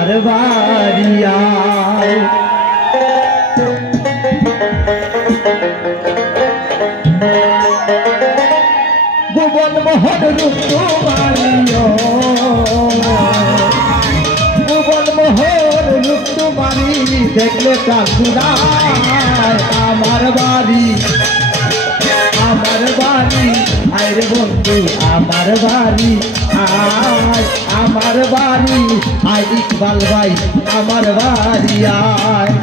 আমার বাড়িয়া ভুবন মোহন রূপ তোমারিও ভুবন মোহন রূপ তোমারি দেখলে প্রার্থনায় আমার বাড়ি আয় বন্ধু আমার বাড়ি আয় আমার বাড়ি আয় ইকবাল ভাই আমার বাড়ি আয়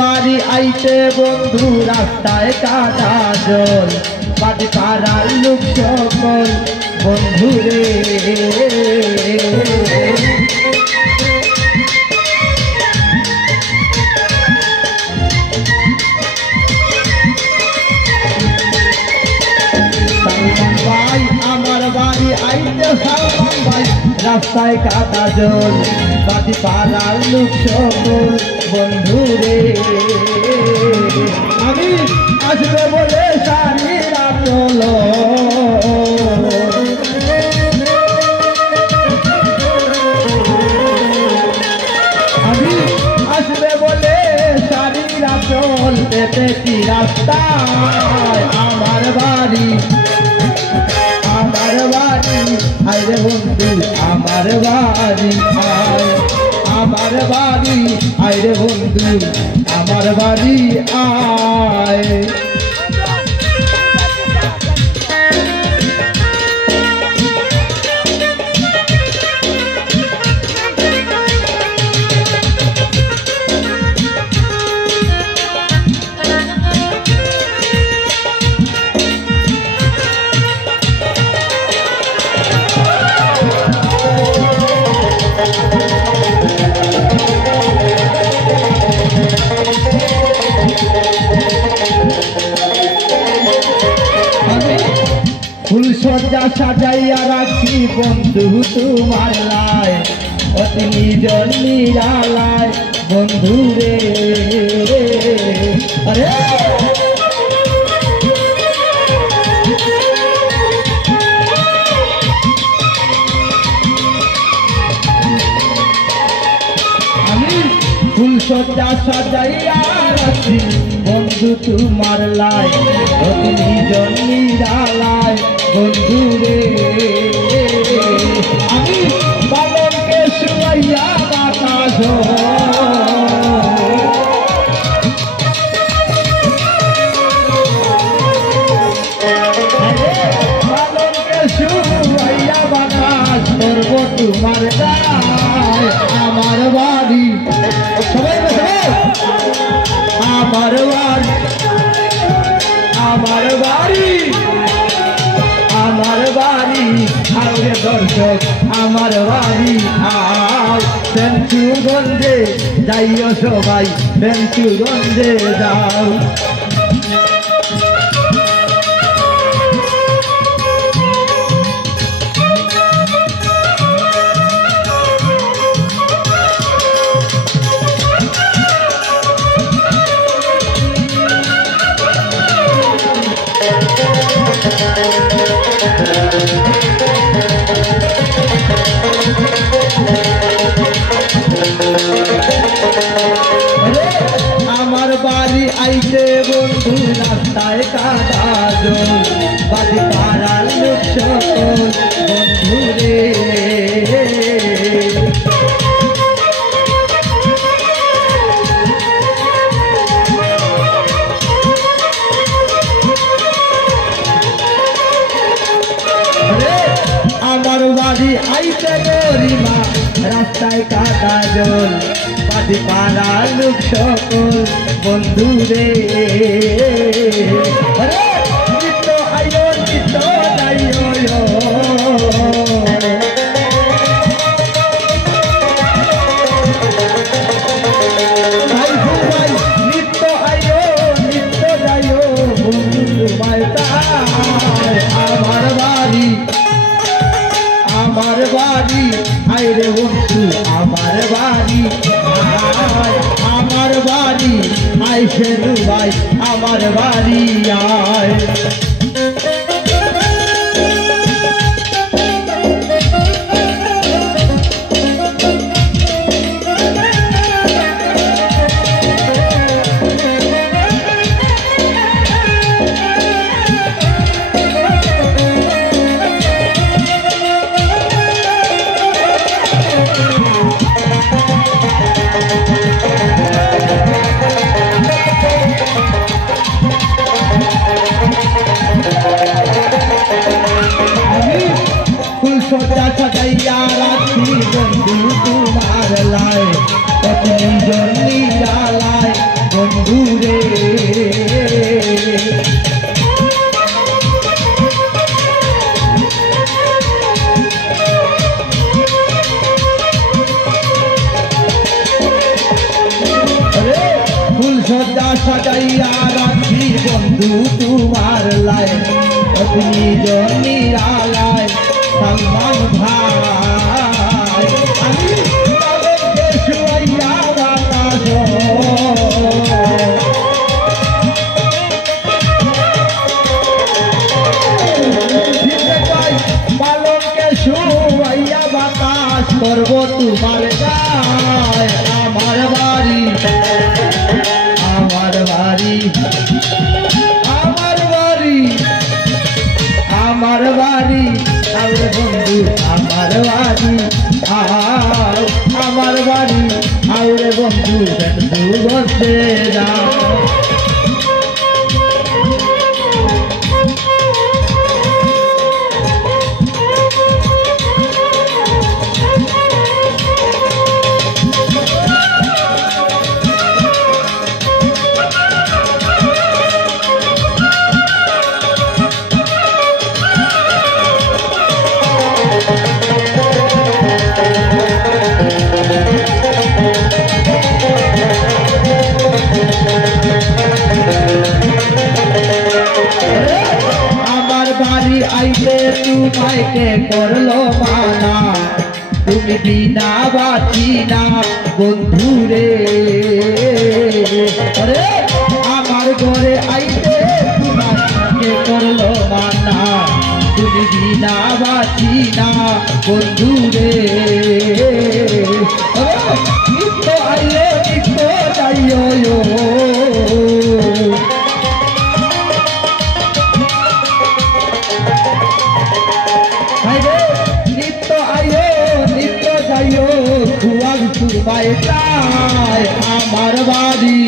বাড়ি আইতে বন্ধু রাস্তায় কাদা জল বাড়ি পাড়ার লোক সকল বন্ধু রে সালমান ভাই আমার বাড়ি আইতে সালমান ভাই রাস্তায় কাদা জল বাড়ি পাড়ার লোক সকল বন্ধু রে আমি আসবে বলে সারিরা চলো আমি আসবে বলে সারিরা চল পেতেছি রাস্তায় আমার বাড়ি আরে বন্ধু আমার বাড়ি আমার বাড়ি আয় বন্ধু আমার বাড়ি আয় ফুল সজ্জা সাজাইয়া রাখি বন্ধু তোমার লাই অতি নিজন নিরালায় বন্ধু রে আরে আমি ফুল সজ্জা সাজাইয়া রাখি বন্ধু তোমার লাই অতি নিজন নিরালায় বন্ধু রে আমি বালনকে শুয়াইয়া বাতাস বালনকে শুয়াইয়া বাতাস করবো তোমার গায় আমার বাড়ি সবাই আমার বাড়ি আমার বাড়ি আমার বাড়ি আরে দর্শক আমার বাড়ি আয় বেঞ্চুগঞ্জে যাইও সবাই বেঞ্চুগঞ্জে যাও আমার বাড়ি আইতে বন্ধু রাস্তায় কাদা জল বাড়ি পাড়ার লোক সকল বন্ধু রে আমার বাড়ি আইতে গরিমা রাস্তায় কাদা জল বাড়ি পাড়ার লোক সকল বন্ধু রে নিত্য আইও নিত্য যাইও রে বন্ধু আমার বাড়ি আয়, আমার বাড়ি আয় সেনু ভাই আমার বাড়ি আয়। সজ্জা সাজাইয়া রাখি বন্ধু তোমার লাই, পত্নী জন্যি জ্বালায় বন্ধু রে। ফুল সজ্জা সাজাইয়া রাখি বন্ধু তোমার লাই, পত্নী জন্যি জ্বালায় সালমান ভাই। আমি তাদেরকে শুয়াইয়া বাতাস পালনকে শুয়াইয়া বাতাস করবো তোমার গায়। আমার বাড়ি আমার বাড়ি আমার বাড়ি আমার বাড়ি আরে বন্ধু আমার বাড়ি আও, আমার বাড়ি আরে বন্ধু বন্ধু বসে যাও। আইতে তোমায় কে করলো মানা, তুমি বিনা বাঁচি না বন্ধু রে। আরে আমার ঘরে আইতে তোমায় কে করলো মানা, তুমি বিনা বাঁচি না বন্ধু রে। নিত্য আইলে নিত্য যাইও, নিত্য আইও নিত্য যাইও খুয়ার সুবাই আমার বাড়ি।